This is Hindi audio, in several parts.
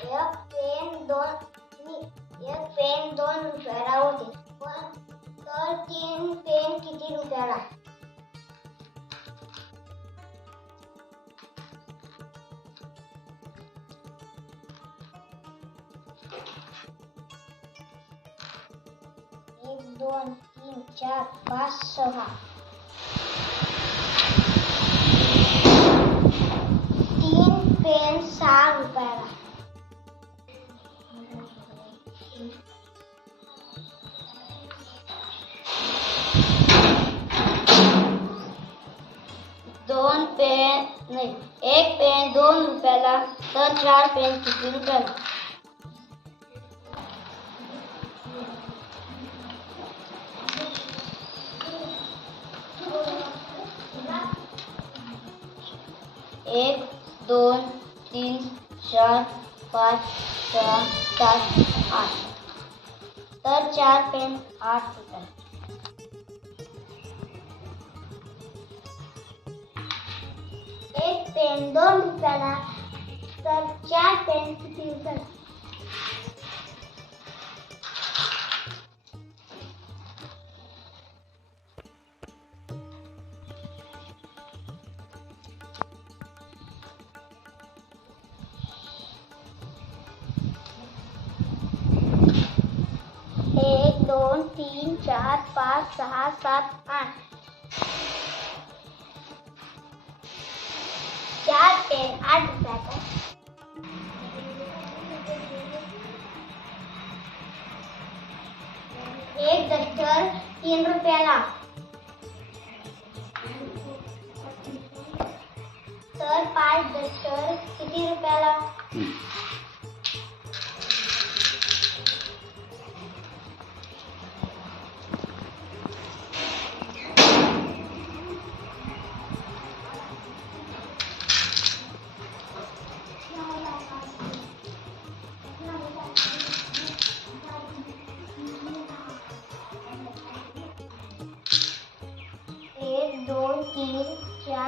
एक पेन दोन एक पेन दोन रुपयाला होते। पण तर तीन पेन किती रुपयाला एक, दोन, तीन, चार, पाच, सहा। तीन पेन सहा रुपयाला तर चार पेन किती रुपयाला एक दोन तीन चार पाच सहा सात आठ. तर चार पेन आठ पेन दोन रुपयाला तर चार पेन किती रुपयाला एक दोन तीन, चार, पाच सहा सात, आठ। चार पेन आठ रुपयाचा एक दफ्तर तीन रुपयाला तर पाच दफ्तर किती रुपयाला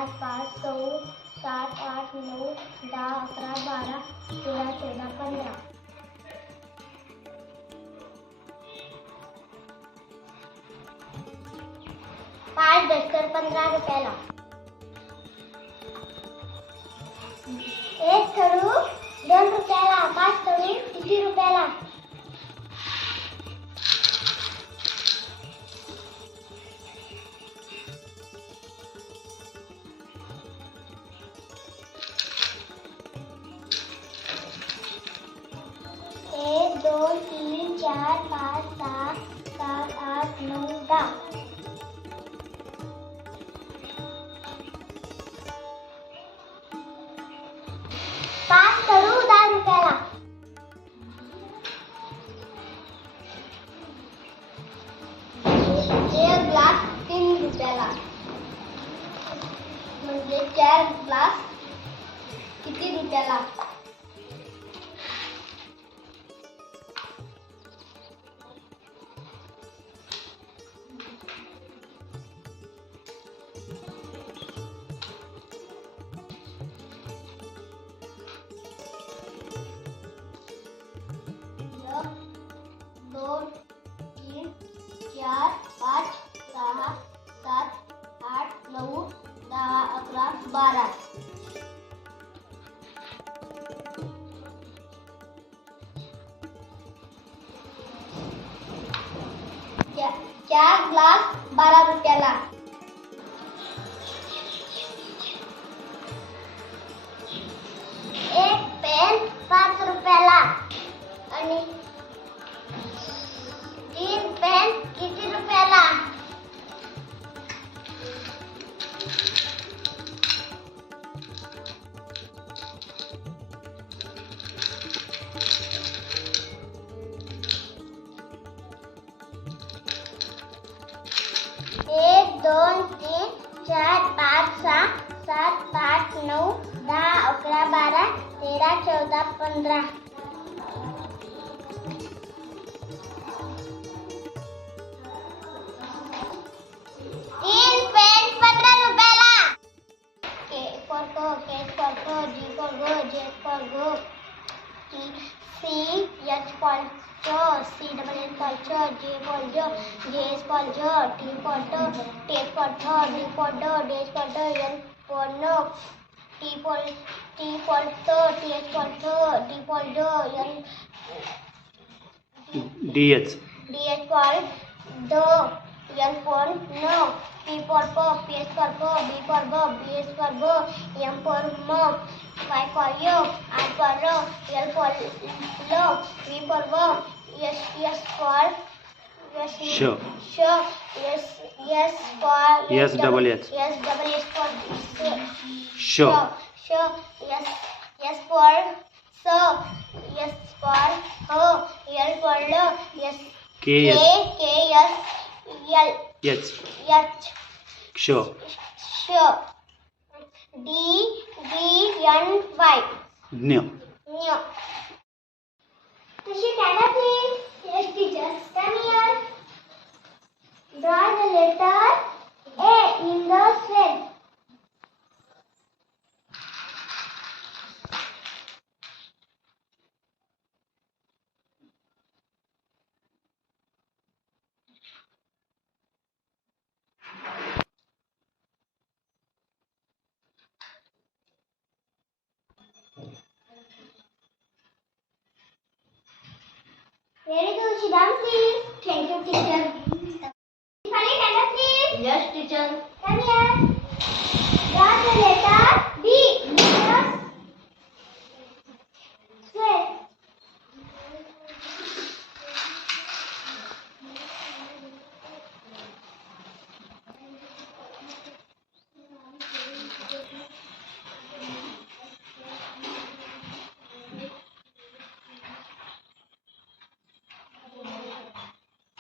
चार पाच सहा सात आठ नऊ दहा अकरा बारा तेरा चौदा पंधरा. पाच डस्कर पंधरा रुपयाला. एक खडू दोन रुपयाला पाच खडू किती रुपयाला? चार पाच सहा सात आठ दहा रुपयाला एक ग्लास तीन रुपयाला म्हणजे चार ग्लास किती रुपयाला अकरा क्या ग्लास बारह रुपयाला एक Sandra. T for T for to, T is for tho, D for do, N D H D is for the N for no P for pop P is for pop B for bob B is for bo M for mom Y for yo R for ro L for lo V for wo S S for Sure. sure yes yes for Yes, double s yes double S for sure Sure. Sure. Yes. Yes for so. Yes for ho. L for lo. Yes. K K yes L H H Sure. sure. D D N Y New. new. Rishi, stand up, please. Yes, teacher. Come here. Draw the letter A in the square. Very good, down, please. Thank you, teacher. Dipali, stand up, please. Yes, teacher. Come here. Draw the letter B. Yes. Square.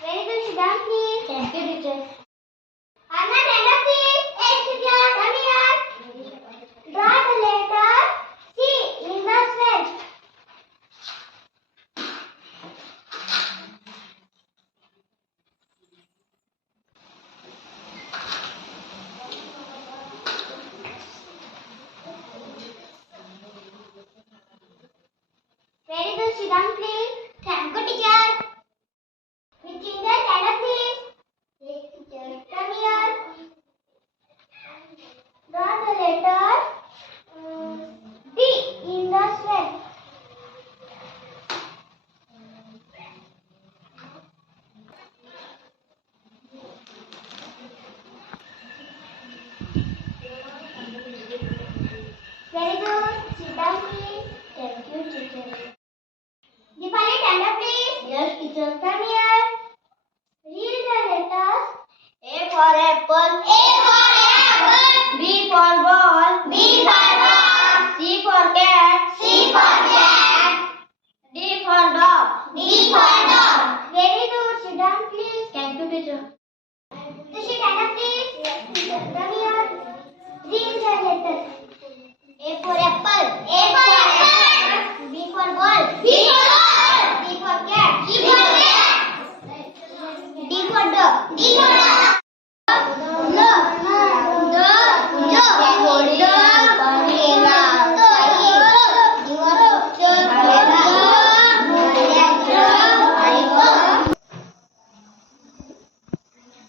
Very good, sit down, please. Thank you, teacher. Anna, stand up, please. Yes, teacher. Come here. Draw the letter C in the square. Very good, down, please. Thank you, teacher. Nitinja, stand up, please. Yes, teacher. Come here. Draw the letter um, D in the square. Very good.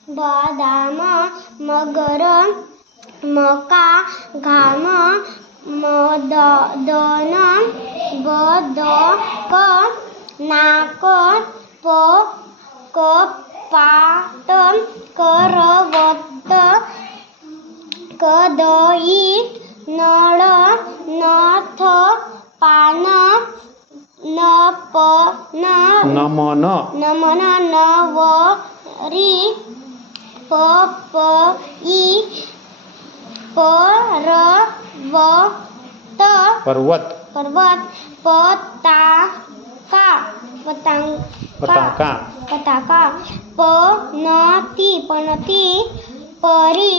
बदाम मगर मका घाम मदन बदक नाक कपात करवत कदई नळ नथ पान नपन नमन। नमन नवरी पपई पर्वत पर्वत पर्वत पताका पतंग पताका पताका पनती पनती परी